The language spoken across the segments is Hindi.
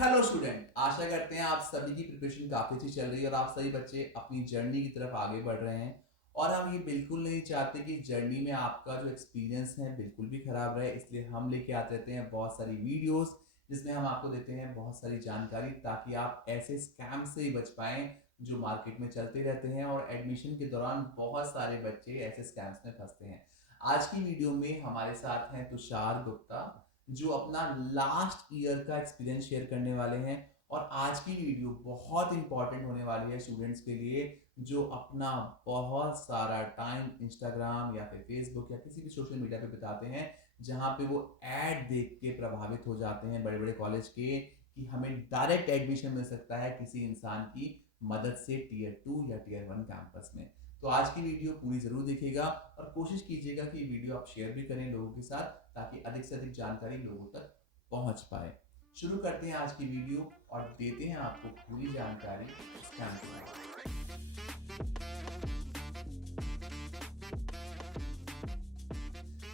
हेलो स्टूडेंट, आशा करते हैं आप सभी की प्रिपरेशन काफ़ी अच्छी चल रही है और आप सभी बच्चे अपनी जर्नी की तरफ आगे बढ़ रहे हैं। और हम ये बिल्कुल नहीं चाहते कि जर्नी में आपका जो एक्सपीरियंस है बिल्कुल भी खराब रहे, इसलिए हम लेके आते रहते हैं बहुत सारी वीडियोस जिसमें हम आपको देते हैं बहुत सारी जानकारी ताकि आप ऐसे स्कैम से ही बच पाएँ जो मार्केट में चलते रहते हैं और एडमिशन के दौरान बहुत सारे बच्चे ऐसे स्कैम्स में फंसते हैं। आज की वीडियो में हमारे साथ हैं तुषार गुप्ता, जो अपना लास्ट ईयर का एक्सपीरियंस शेयर करने वाले हैं। और आज की वीडियो बहुत इंपॉर्टेंट होने वाली है स्टूडेंट्स के लिए जो अपना बहुत सारा टाइम इंस्टाग्राम या फिर फेसबुक या किसी भी सोशल मीडिया पे बिताते हैं, जहां पे वो ऐड देख के प्रभावित हो जाते हैं बड़े बड़े कॉलेज के कि हमें डायरेक्ट एडमिशन मिल सकता है किसी इंसान की मदद से टीयर 2 या टीयर 1 कैंपस में। तो आज की वीडियो पूरी ज़रूर देखिएगा और कोशिश कीजिएगा कि वीडियो आप शेयर भी करें लोगों के साथ ताकि अधिक से अधिक जानकारी लोगों तक पहुंच पाए। शुरू करते हैं आज की वीडियो और देते हैं आपको पूरी जानकारी स्कैम के बारे में।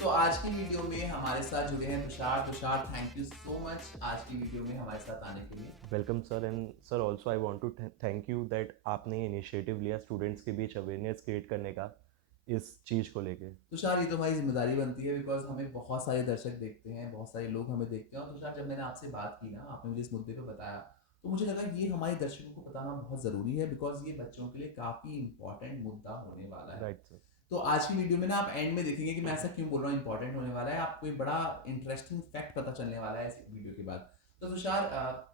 तो आज की वीडियो में हमारे साथ जुड़े हैं Tushar. Tushar, thank you so much आज की वीडियो में हमारे साथ आने के लिए। Welcome sir. And sir also I want to thank you that आपने ये इनिशिएटिव लिया स्टूडेंट्स के बीच अवेयरनेस क्रिएट करने का इस चीज़ को लेके। तुषार, ये तो हमारी जिम्मेदारी बनती है बिकॉज हमें बहुत सारे दर्शक देखते हैं, बहुत सारे लोग हमें देखते हैं। और तुषार, जब मैंने आपसे बात की ना, आपने मुझे इस मुद्दे पे बताया, तो मुझे लगा ये हमारे दर्शकों को बताना बहुत ज़रूरी है बिकॉज ये बच्चों के लिए काफ़ी इंपॉर्टेंट मुद्दा होने वाला है। Right sir. तो आज की वीडियो में ना आप एंड में देखेंगे कि मैं ऐसा क्यों बोल रहा हूँ इंपॉर्टेंट होने वाला है, आपको एक बड़ा इंटरेस्टिंग फैक्ट पता चलने वाला है इस वीडियो के बाद। तो तुषार,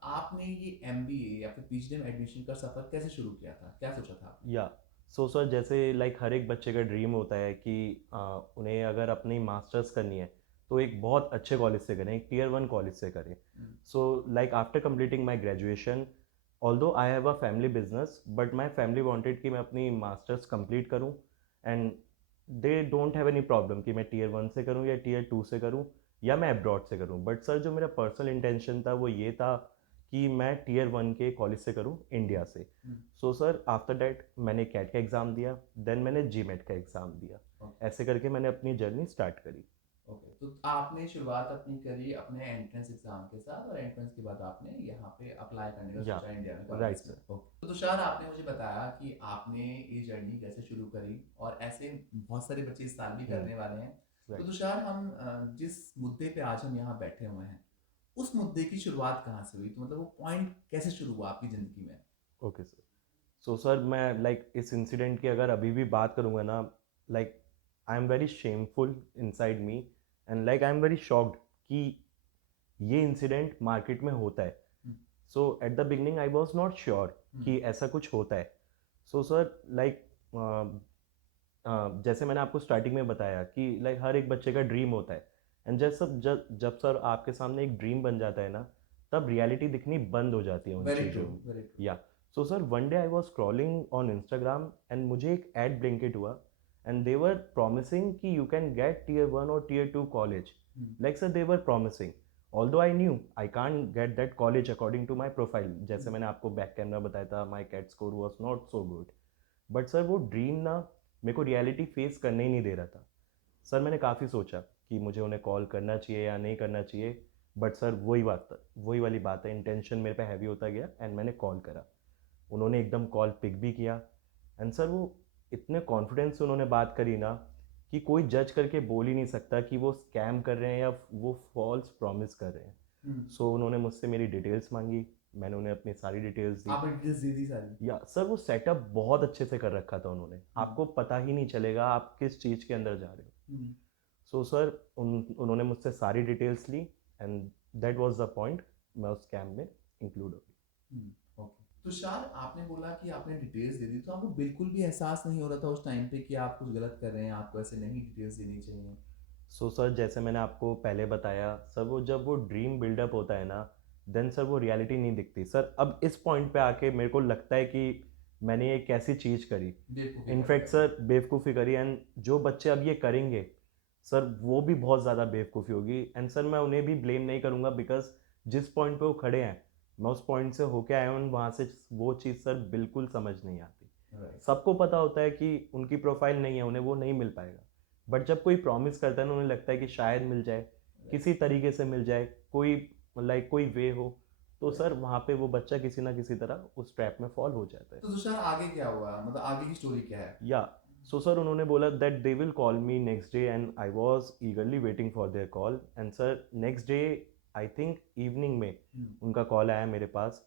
आपने ये एमबीए या फिर पीएचडी में एडमिशन का सफर कैसे शुरू किया था, क्या सोचा था आपने? या सो सर, जैसे लाइक हर एक बच्चे का ड्रीम होता है कि उन्हें अगर अपनी मास्टर्स करनी है तो एक बहुत अच्छे कॉलेज से करें, एक टीयर 1 कॉलेज से करें। Hmm. So like after completing my graduation, although I have a family business, but my family wanted कि मैं अपनी मास्टर्स कंप्लीट करूं। And they don't have any problem कि मैं टीयर 1 से करूं या टीयर 2 से करूं या मैं अब्रॉड से करूं। बट सर, जो मेरा पर्सनल इंटेंशन था वो ये था कि मैं टीयर 1 के कॉलेज से करूं, इंडिया से। हम्म। सो सर, आफ्टर डैट मैंने कैट का एग्ज़ाम दिया, देन मैंने जीमेट का एग्ज़ाम दिया। ओके। ऐसे करके मैंने अपनी जर्नी स्टार्ट करी। ओके, तो आपने शुरुआत अपनी करी अपने एंट्रेंस एग्जाम के साथ और एंट्रेंस के बाद आपने यहाँ पे अप्लाई करने का या सोचा इंडिया में राइट कॉलेजेस में। सर। ओके, तो तुषार, आपने मुझे बताया कि आपने ये जर्नी कैसे शुरू करी और ऐसे बहुत सारे बच्चे इस साल भी करने वाले हैं। तो राइट। तुषार, हम जिस मुद्दे पे आज हम यहाँ बैठे हुए हैं उस मुद्दे की शुरुआत कहाँ से हुई, तो मतलब वो पॉइंट कैसे शुरू हुआ आपकी जिंदगी में? Okay sir. सो सर, मैं लाइक इस इंसिडेंट की अगर अभी भी बात करूँगा ना, like I am very shameful inside me, and like I am very shocked कि ये इंसिडेंट मार्केट में होता है। Hmm. So at the beginning I was not sure hmm. कि ऐसा कुछ होता है। सो सर लाइक जैसे मैंने आपको स्टार्टिंग में बताया कि लाइक हर एक बच्चे का ड्रीम होता है। एंड जब जब सर आपके सामने एक ड्रीम बन जाता है ना, तब रियलिटी दिखनी बंद हो जाती है उन वेरी ट्रू, चीज़ों में। Very true. Yeah so sir, one day I was scrolling on Instagram and मुझे एक एड ब्लिंकिट हुआ, एंड दे वर प्रॉमिसिंग कि यू कैन गेट टीयर 1 और tier 2 college. Like sir, they were promising, although I knew I can't get that college according to my profile. जैसे मैंने आपको बैक कैमरा बताया था, my CAT score was not so good. But sir, वो ड्रीम ना मेरे को रियलिटी फेस करने ही नहीं दे रहा था। सर, मैंने काफ़ी सोचा कि मुझे उन्हें कॉल करना चाहिए या नहीं करना चाहिए। बट सर, वही वाली बात है, इंटेंशन मेरे पे हैवी होता गया एंड मैंने कॉल करा। उन्होंने एकदम कॉल पिक भी किया। एंड सर, वो इतने कॉन्फिडेंस से उन्होंने बात करी ना कि कोई जज करके बोल ही नहीं सकता कि वो स्कैम कर रहे हैं या वो फॉल्स प्रॉमिस कर रहे हैं। हम्म। सो उन्होंने मुझसे मेरी डिटेल्स मांगी, मैंने उन्हें अपनी सारी डिटेल्स दी। आपने डिटेल्स दे दी सारी? या सर, वो सेटअप बहुत अच्छे से कर रखा था उन्होंने, हम्म। आपको पता ही नहीं चलेगा आप किस चीज़ के अंदर जा रहे हो। हम्म। सो सर, उन्होंने मुझसे सारी डिटेल्स ली, and that was the point, मैं उस स्कैम में इंक्लूड हो गई। ओके, तुषार, आपने बोला कि आपने डिटेल्स दे दी, तो आपको बिल्कुल भी एहसास नहीं हो रहा था उस टाइम पे कि आप कुछ गलत कर रहे हैं, आपको ऐसे नहीं डिटेल्स देनी चाहिए? सो सर, जैसे मैंने आपको पहले बताया सर, वो जब वो ड्रीम बिल्डअप होता है ना, देन सर वो रियलिटी नहीं दिखती। सर, अब इस पॉइंट पे आके मेरे को लगता है कि मैंने एक ऐसी चीज़ करी, बेवकूफ़ी करी इनफैक्ट आपने। सर बेवकूफ़ी करी। एंड जो बच्चे अब ये करेंगे सर, वो भी बहुत ज़्यादा बेवकूफ़ी होगी। एंड सर, मैं उन्हें भी ब्लेम नहीं करूँगा, बिकॉज जिस पॉइंट पे वो खड़े हैं मैं उस पॉइंट से होके आया हूँ, वहाँ से वो चीज़ सर बिल्कुल समझ नहीं आती। राइट। सबको पता होता है कि उनकी प्रोफाइल नहीं है, उन्हें वो नहीं मिल पाएगा। बट जब कोई प्रॉमिस करता है ना, उन्हें लगता है कि शायद मिल जाए, राइट। किसी तरीके से मिल जाए, कोई लाइक कोई वे हो, तो सर वहाँ पे वो बच्चा किसी ना किसी तरह उस ट्रैप में फॉल हो जाता है। तो तुषार आगे क्या हुआ, मतलब आगे की स्टोरी क्या है? या सो सर उन्होंने बोला that they will call me next day and I was ईगरली waiting for their call and sir next day I think evening में उनका कॉल आया मेरे पास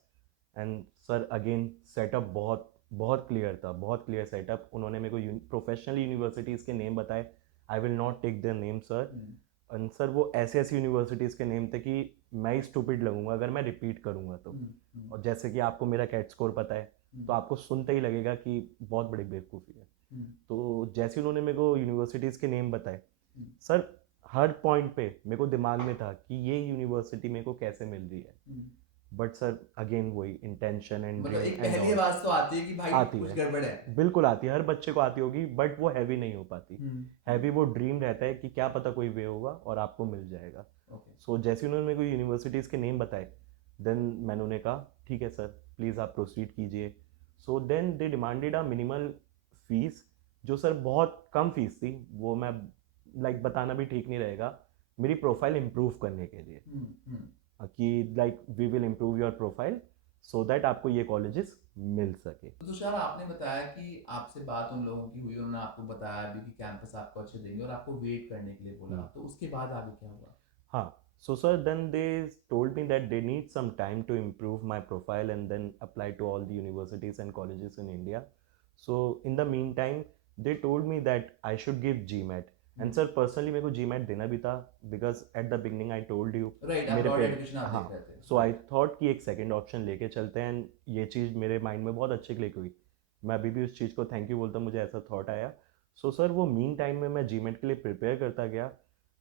एंड सर अगेन सेटअप बहुत बहुत क्लियर था, बहुत क्लियर सेटअप। उन्होंने मेरे को प्रोफेशनल यूनिवर्सिटीज़ के नेम बताए। I will not take their name sir. And sir वो ऐसी ऐसी यूनिवर्सिटीज़ के नेम थे कि मैं ही स्टूपिड लगूंगा अगर मैं रिपीट करूंगा तो। और जैसे कि आपको मेरा कैट स्कोर पता है तो आपको सुनते ही लगेगा कि बहुत बड़ी बेवकूफ़ी है। तो जैसे उन्होंने मेरे को यूनिवर्सिटीज़ के नेम बताए सर, हर पॉइंट पे मेरे को दिमाग में था कि ये यूनिवर्सिटी मेरे को कैसे मिल रही है। बट सर अगेन वही इंटेंशन एंड मतलब ड्रीम एक एंड पहली ऑल आवाज तो आती है कि भाई आती कुछ है, गड़बड़ है। बिल्कुल आती है, हर बच्चे को आती होगी, बट वो हैवी नहीं हो पाती। हम्म, हैवी वो ड्रीम रहता है कि क्या पता कोई वे होगा और आपको मिल जाएगा। ओके। सो जैसे उन्होंने मेरे को यूनिवर्सिटीज़ के नेम बताए देन मैंने उन्हें कहा ठीक है सर प्लीज़ आप प्रोसीड कीजिए। So then they demanded a minimal fees, जो सर बहुत कम फीस थी। वो मैं लाइक बताना भी ठीक नहीं रहेगा, मेरी प्रोफाइल इम्प्रूव करने के लिए कि like we will improve your profile so that आपको ये कॉलेजेस मिल सके। तो तुषार आपने बताया कि आपसे बात उन लोगों की हुई, उन्होंने आपको बताया भी कि कैंपस आपको अच्छे देंगे और आपको वेट करने के लिए बोला, तो उसके बाद आगे क्या हुआ? हाँ, so sir, then they told me that they need some time to improve my profile and then apply to all the universities and colleges in India. So in the meantime, they told me that I should give GMAT. And sir, personally मेरे को GMAT देना भी था because at the beginning I told you right, आप मेरे ब्रॉड पे एजुकेशन आप हाँ, देख रहे थे। so I thought कि एक सेकंड ऑप्शन लेके चलते हैं and ये चीज़ मेरे माइंड में बहुत अच्छी क्लिक हुई। मैं अभी भी उस चीज़ को थैंक यू बोलता हूँ, मुझे ऐसा थॉट आया। सो सर वो मीन टाइम में मैं GMAT के लिए प्रिपेयर करता गया,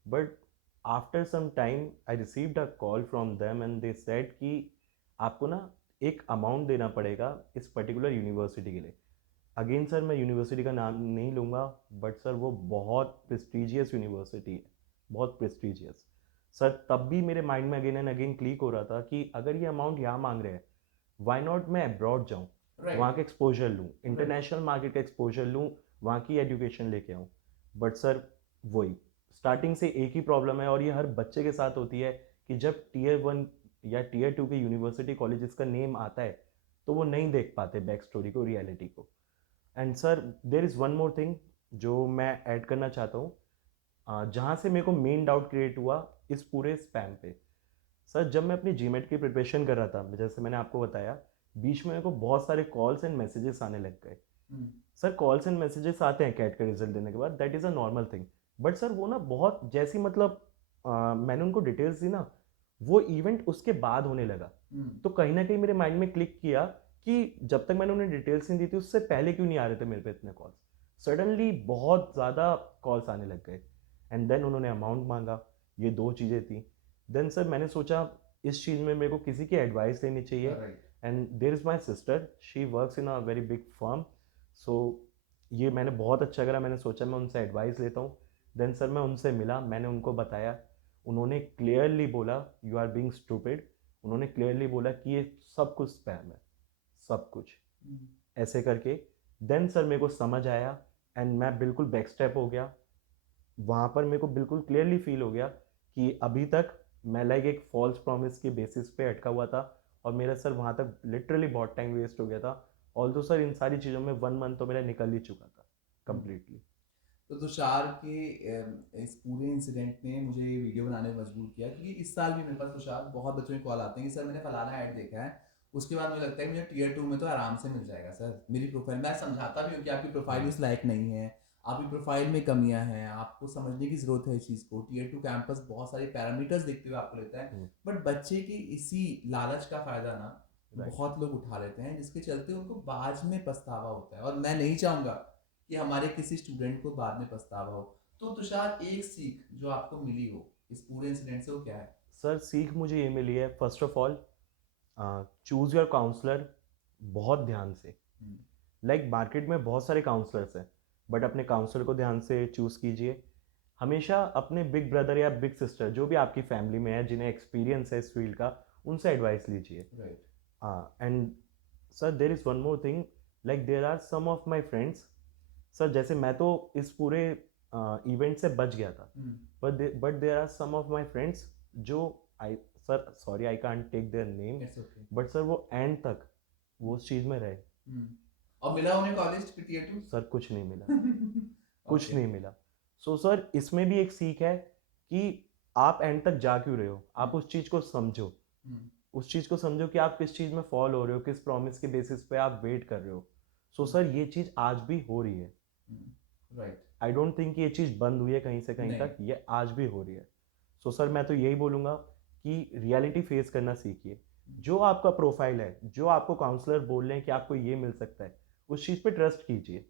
but after some time I received a call from them and they said कि आपको ना एक अमाउंट देना पड़ेगा इस पर्टिकुलर यूनिवर्सिटी के लिए। अगेन सर मैं यूनिवर्सिटी का नाम नहीं लूँगा, बट सर वो बहुत प्रेस्टीजियस यूनिवर्सिटी है, बहुत प्रेस्टीजियस। सर तब भी मेरे माइंड में अगेन एंड अगेन क्लिक हो रहा था कि अगर ये अमाउंट यहाँ मांग रहे हैं, वाई नॉट मैं अब्रॉड जाऊँ, राइट, वहाँ का एक्सपोजर लूँ, इंटरनेशनल मार्केट का एक्सपोजर लूँ, वहाँ की एजुकेशन लेके आऊँ। बट सर वही स्टार्टिंग से एक ही प्रॉब्लम है और ये हर बच्चे के साथ होती है कि जब टीयर 1 या टीयर 2 के यूनिवर्सिटी कॉलेजेस का नेम आता है तो वो नहीं देख पाते बैक स्टोरी को, रियलिटी को। And sir there is one more thing जो मैं ऐड करना चाहता हूँ, जहाँ से मेरे को मेन डाउट क्रिएट हुआ इस पूरे स्पैम पे। सर जब मैं अपनी जीमेट की प्रिपरेशन कर रहा था, जैसे मैंने आपको बताया, बीच में मेरे को बहुत सारे कॉल्स एंड मैसेजेस आने लग गए। सर कॉल्स एंड मैसेजेस आते हैं कैट का रिजल्ट देने के बाद, that is a normal thing. But sir वो ना बहुत जैसी मतलब मैंने उनको डिटेल्स दी ना, वो इवेंट उसके बाद होने लगा। तो कहीं ना कहीं मेरे माइंड में क्लिक किया कि जब तक मैंने उन्हें डिटेल्स नहीं दी थी उससे पहले क्यों नहीं आ रहे थे मेरे पे इतने कॉल्स। सडनली बहुत ज़्यादा कॉल्स आने लग गए एंड देन उन्होंने अमाउंट मांगा। ये दो चीज़ें थी। देन सर मैंने सोचा इस चीज़ में मेरे को किसी की एडवाइस लेनी चाहिए। And there is my sister, she works in a very big firm. So ये मैंने बहुत अच्छा करा, मैंने सोचा मैं उनसे एडवाइस लेता हूँ। देन सर मैं उनसे मिला, मैंने उनको बताया, उन्होंने क्लियरली बोला यू आर बीइंग स्टूपिड। उन्होंने क्लियरली बोला कि ये सब कुछ स्पैम है, सब कुछ ऐसे करके। देन सर मेरे को समझ आया एंड मैं बिल्कुल बैक स्टेप हो गया। वहाँ पर मेरे को बिल्कुल क्लियरली फील हो गया कि अभी तक मैं लाइक एक फॉल्स प्रॉमिस के बेसिस पे अटका हुआ था और मेरा सर वहाँ तक लिटरली बहुत टाइम वेस्ट हो गया था। ऑल्दो सर इन सारी चीज़ों में 1 मंथ तो मेरा निकल ही चुका था कम्प्लीटली। तो तुषार के इस पूरे इंसिडेंट ने मुझे ये वीडियो बनाने में मजबूर किया, क्योंकि इस साल भी मेरे पास तुषार बहुत बच्चों के कॉल आते हैं कि सर मैंने फलाना ऐड देखा है, उसके बाद मुझे लगता है कि मुझे टीयर 2 में तो आराम से मिल जाएगा सर। मेरी प्रोफाइल, मैं समझाता भी हूँ कि आपकी प्रोफाइल उस लायक नहीं है, आपकी प्रोफाइल में कमियां हैं, आपको समझने की ज़रूरत है इस चीज़ को। टीयर 2 कैंपस बहुत सारे पैरामीटर्स देखते हुए आपको लेता है, बट बच्चे की इसी लालच का फ़ायदा ना बहुत लोग उठा लेते हैं, जिसके चलते उनको बाद में पछतावा होता है। और मैं नहीं चाहूँगा कि हमारे किसी स्टूडेंट को बाद में पछतावा हो। तो तुषार एक सीख जो आपको मिली हो इस पूरे इंसिडेंट से, वो क्या है? सर सीख मुझे ये मिली है, first of all choose your counsellor बहुत ध्यान से। लाइक मार्केट में बहुत सारे काउंसलर्स हैं, बट अपने काउंसलर को ध्यान से चूज़ कीजिए। हमेशा अपने बिग ब्रदर या बिग सिस्टर जो भी आपकी फैमिली में है, जिन्हें एक्सपीरियंस है इस फील्ड का, उनसे एडवाइस लीजिए। Right, and sir there is one more thing, like there are some of my friends. Sir जैसे मैं तो इस पूरे इवेंट से बच गया था, but there are some of my friends जो I sir sorry I can't take their name, it's okay. But sir वो एंड तक वो उस चीज़ में रहे। और मिला उन्हें कॉलेज फिर टियर 2? सर कुछ नहीं मिला, कुछ ओके। नहीं मिला। सो सर इसमें भी एक सीख है कि आप एंड तक जा क्यों रहे हो, आप उस चीज़ को समझो, उस चीज़ को समझो कि आप किस चीज़ में फॉल हो रहे हो, किस प्रॉमिस के बेसिस पे आप वेट कर रहे हो। सो सर ये चीज़ आज भी हो रही है। राइट। आई डोंट थिंक ये चीज़ बंद हुई है कहीं से कहीं नहीं। तक, ये आज भी हो रही है। सो सर मैं तो यही बोलूँगा कि रियलिटी फेस करना सीखिए। जो आपका प्रोफाइल है, जो आपको काउंसलर बोल रहे हैं कि आपको ये मिल सकता है, उस चीज़ पे ट्रस्ट कीजिए।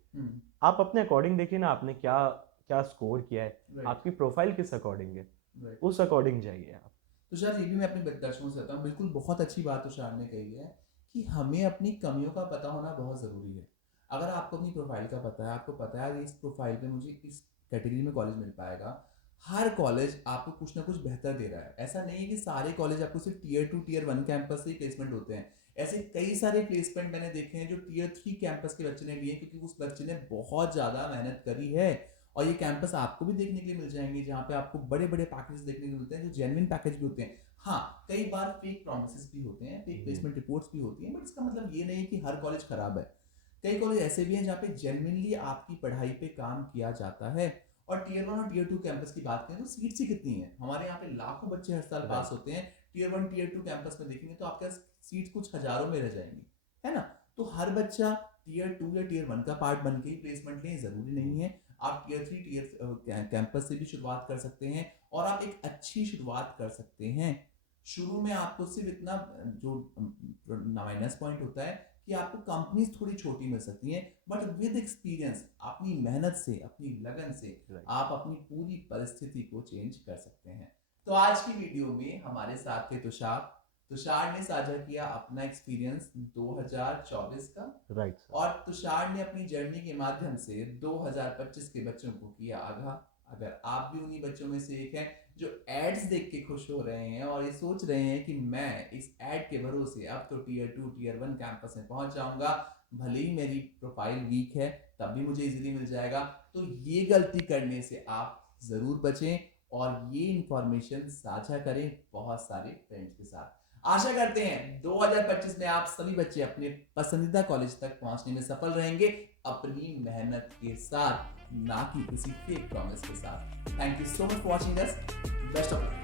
आप अपने अकॉर्डिंग देखिए ना, आपने क्या क्या स्कोर किया है, राइट। आपकी प्रोफाइल किस अकॉर्डिंग है, राइट। उस अकॉर्डिंग जाइए आप। तुषार, ये भी मैं अपने दर्शकों से कहता हूँ, बिल्कुल बहुत अच्छी बात तुषार ने कही है कि हमें अपनी कमियों का पता होना बहुत ज़रूरी है। अगर आपको अपनी प्रोफाइल का पता है, आपको पता है कि इस प्रोफाइल पे मुझे इस कैटेगरी में कॉलेज मिल पाएगा, हर कॉलेज आपको कुछ ना कुछ बेहतर दे रहा है। ऐसा नहीं है कि सारे कॉलेज आपको सिर्फ टियर 2 टियर 1 कैंपस से ही प्लेसमेंट होते हैं। ऐसे कई सारे प्लेसमेंट मैंने देखे हैं जो टियर 3 कैंपस के बच्चे ने लिए, क्योंकि उस बच्चे ने बहुत ज़्यादा मेहनत करी है। और ये कैंपस आपको भी देखने के लिए मिल जाएंगे, जहाँ पे आपको बड़े बड़े पैकेज देखने को मिलते हैं, जो जेन्युइन पैकेज भी होते हैं। हाँ, कई बार फेक प्रॉमिसेस भी होते हैं, फेक प्लेसमेंट रिपोर्ट्स भी होती हैं, बट इसका मतलब ये नहीं है कि हर कॉलेज खराब है। कई कॉलेज ऐसे भी हैं जहाँ पे जेन्युइनली आपकी पढ़ाई पे काम किया जाता है। और टियर 1 और टियर 2 कैंपस की बात करें तो सीट्स ही कितनी हैं? हमारे यहाँ पे लाखों बच्चे हर साल पास होते हैं। टियर 1 टियर 2 कैंपस में देखेंगे तो आपके सीट्स कुछ हजारों में रह जाएंगी, है ना? तो हर बच्चा टियर 2 या टियर 1 का पार्ट बन के ही प्लेसमेंट लें, ज़रूरी नहीं है। आप टियर 3 टियर कैंपस से भी शुरुआत कर सकते हैं और आप एक अच्छी शुरुआत कर सकते हैं। शुरू में आपको सिर्फ इतना जो माइनस पॉइंट होता है कि आपको कंपनीज थोड़ी छोटी मिल सकती हैं, बट विद एक्सपीरियंस, अपनी मेहनत से, अपनी लगन से आप अपनी पूरी परिस्थिति को चेंज कर सकते हैं। तो आज की वीडियो में हमारे साथ थे तुषार। तुषार ने साझा किया अपना एक्सपीरियंस 2024 का, राइट। और तुषार ने अपनी जर्नी के माध्यम से 2025 के बच्चों को किया आगाह। अगर आप भी उन्हीं बच्चों में से एक हैं जो एड्स देख के खुश हो रहे हैं और ये सोच रहे हैं कि मैं इस एड के भरोसे अब तो टियर 2 टियर 1 कैंपस में पहुंच जाऊंगा, भले ही मेरी प्रोफाइल वीक है तब भी मुझे इजीली मिल जाएगा, तो ये गलती करने से आप ज़रूर बचें और ये इंफॉर्मेशन साझा करें बहुत सारे फ्रेंड्स के साथ। आशा करते हैं 2025 में आप सभी बच्चे अपने पसंदीदा कॉलेज तक पहुंचने में सफल रहेंगे, अपनी मेहनत के साथ, ना कि किसी फेक प्रॉमिस के साथ। Thank you so much for watching us. Best of luck.